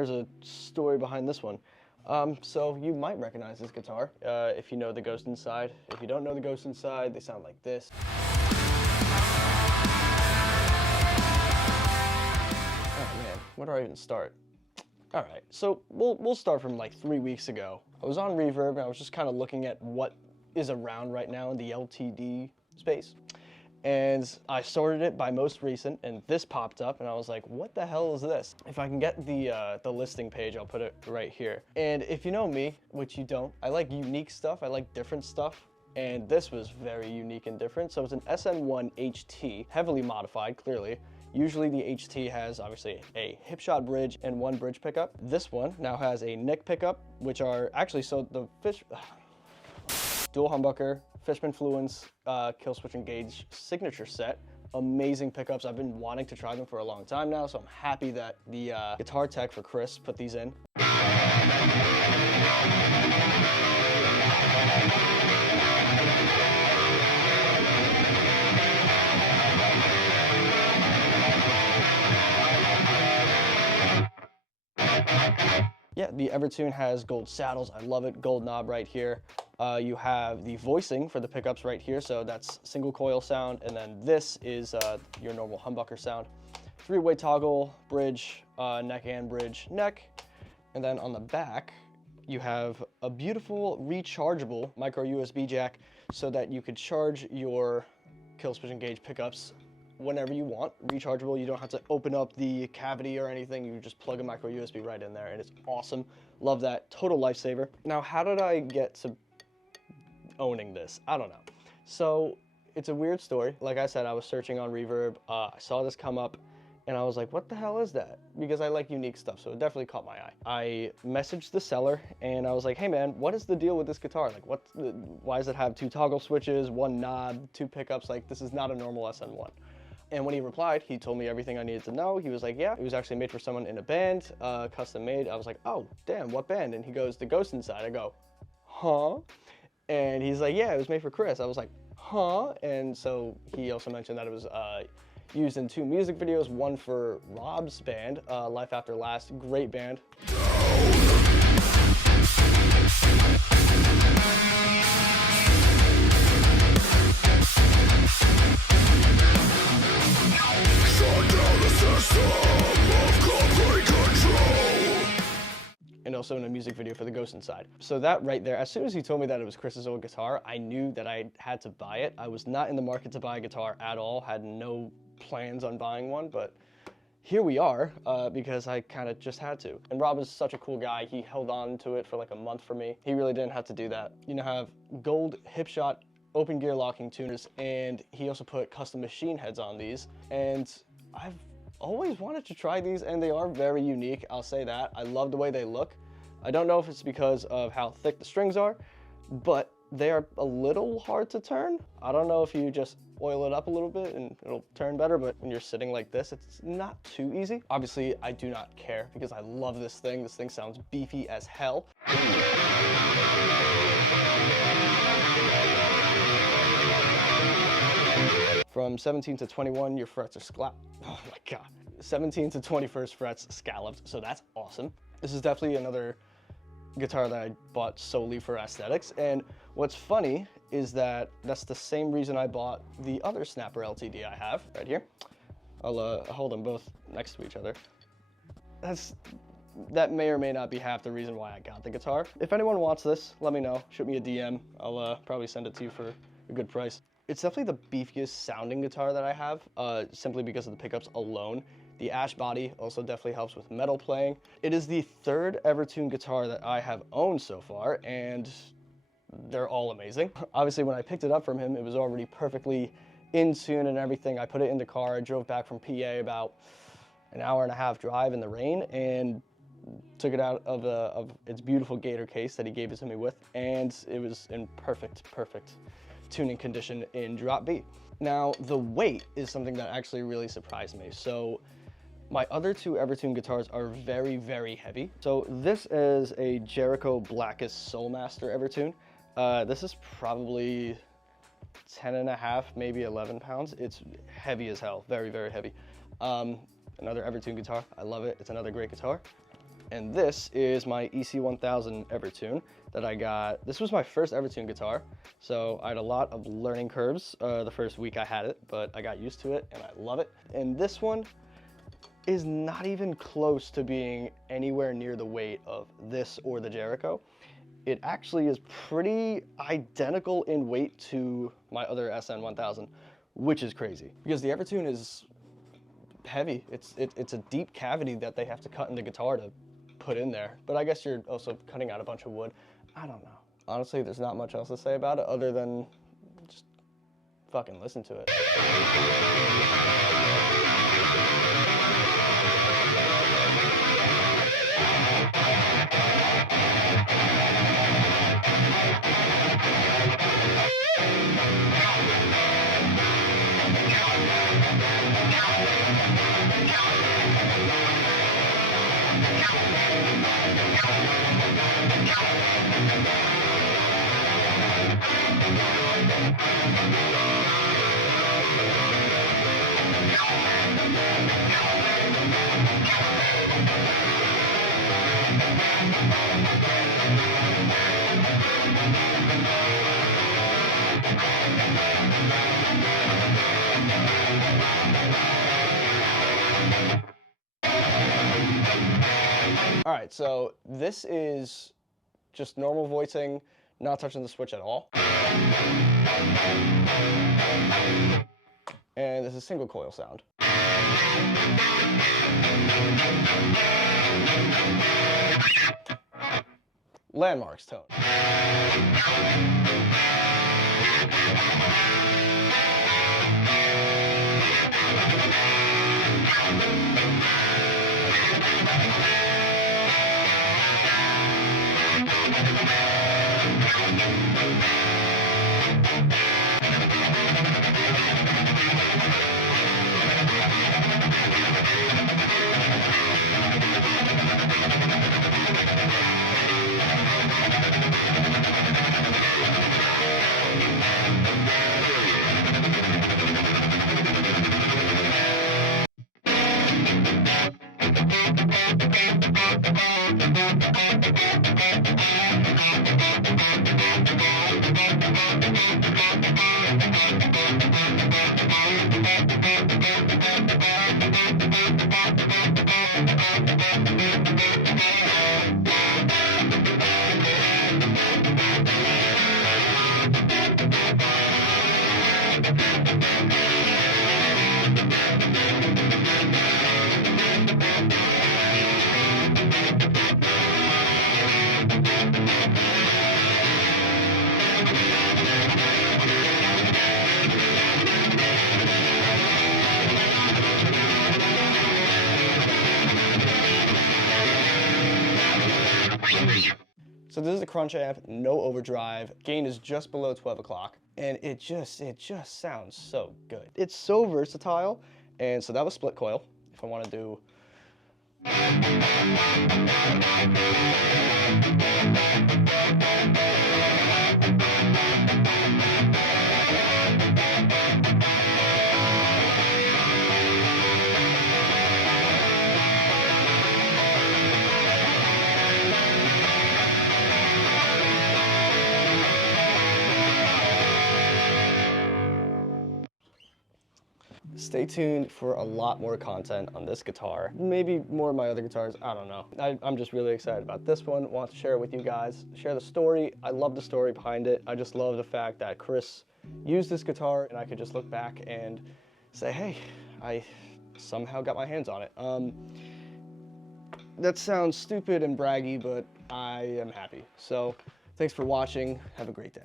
there's a story behind this one. So you might recognize this guitar if you know the Ghost Inside. If you don't know the Ghost Inside, they sound like this. Oh man, where do I even start? All right, so we'll start from like 3 weeks ago. I was on Reverb and I was just kind of looking at what is around right now in the LTD space. And I sorted it by most recent, and this popped up, and I was like, what the hell is this? If I can get the listing page, I'll put it right here. And if you know me, which you don't, I like unique stuff, I like different stuff, and this was very unique and different. So it's an SN-1HT, heavily modified, clearly. Usually the HT has, obviously, a hip shot bridge and one bridge pickup. This one now has a neck pickup, which are actually, so the dual humbucker, Fishman Fluence, kill switch engage signature set. Amazing pickups. I've been wanting to try them for a long time now, so I'm happy that the guitar tech for Chris put these in. Yeah, the EVERTUNE has gold saddles. I love it. Gold knob right here. You have the voicing for the pickups right here. So that's single coil sound. And then this is your normal humbucker sound. 3-way toggle, bridge, neck and bridge, neck. And then on the back, you have a beautiful rechargeable micro USB jack so that you could charge your kill switch engage pickups whenever you want. Rechargeable, you don't have to open up the cavity or anything. You just plug a micro USB right in there and it's awesome. Love that, total lifesaver. Now, how did I get to owning this? I don't know. So it's a weird story. Like I said, I was searching on Reverb. I saw this come up and I was like, what the hell is that? Because I like unique stuff, so it definitely caught my eye. I messaged the seller and I was like, hey man, what is the deal with this guitar? Like, why does it have 2 toggle switches, 1 knob, 2 pickups? Like, this is not a normal SN1. And when he replied, he told me everything I needed to know. He was like, yeah, it was actually made for someone in a band, custom made. I was like, oh, damn, what band? And he goes, The Ghost Inside. I go, huh? And he's like, yeah, it was made for Chris. I was like, huh? And so he also mentioned that it was used in 2 music videos, one for Rob's band, Life After Last, great band. And also in a music video for The Ghost Inside. So that right there, as soon as he told me that it was Chris's old guitar, I knew that I had to buy it. I was not in the market to buy a guitar at all, had no plans on buying one, but here we are because I kind of just had to. And Rob is such a cool guy. He held on to it for like a month for me. He really didn't have to do that. You know, have gold hip shot open gear locking tuners, and he also put custom machine heads on these. And I've always wanted to try these, and they are very unique, I'll say that. I love the way they look. I don't know if it's because of how thick the strings are, but they are a little hard to turn. I don't know if you just oil it up a little bit and it'll turn better, but when you're sitting like this, it's not too easy. Obviously, I do not care because I love this thing. This thing sounds beefy as hell. From 17 to 21, your frets are oh my God. 17 to 21st frets scalloped, so that's awesome. This is definitely another guitar that I bought solely for aesthetics. And what's funny is that that's the same reason I bought the other Snapper LTD I have right here. I'll hold them both next to each other. That may or may not be half the reason why I got the guitar. If anyone wants this, let me know. Shoot me a DM. I'll probably send it to you for a good price. It's definitely the beefiest sounding guitar that I have, simply because of the pickups alone. The ash body also definitely helps with metal playing. It is the 3rd EVERTUNE guitar that I have owned so far, and they're all amazing. Obviously, when I picked it up from him, it was already perfectly in tune and everything. I put it in the car. I drove back from PA about an hour-and-a-half drive in the rain and took it out of its beautiful gator case that he gave it to me with, and it was in perfect tuning condition in drop B. Now, the weight is something that actually really surprised me. So my other 2 EVERTUNE guitars are very, very heavy. So this is a Jericho Blackest Soulmaster EVERTUNE. This is probably 10.5, maybe 11 pounds. It's heavy as hell, very, very heavy. Another EVERTUNE guitar, I love it. It's another great guitar. And this is my EC1000 EVERTUNE that I got. This was my first EVERTUNE guitar, so I had a lot of learning curves the first week I had it, but I got used to it and I love it. And this one is not even close to being anywhere near the weight of this or the Jericho. It actually is pretty identical in weight to my other SN-1000, which is crazy because the EVERTUNE is heavy. It's a deep cavity that they have to cut in the guitar to put in there, but I guess you're also cutting out a bunch of wood. I don't know. Honestly, there's not much else to say about it other than just fucking listen to it. All right, so this is just normal voicing, not touching the switch at all. And this is single coil sound. Landmarks tone. So this is a crunch amp, no overdrive. Gain is just below 12 o'clock, and it just sounds so good. It's so versatile, and so that was split coil. If I want to do Stay tuned for a lot more content on this guitar. Maybe more of my other guitars, I don't know. I'm just really excited about this one. Want to share it with you guys, share the story. I love the story behind it. I just love the fact that Chris used this guitar and I could just look back and say, hey, I somehow got my hands on it. That sounds stupid and braggy, but I am happy. So thanks for watching. Have a great day.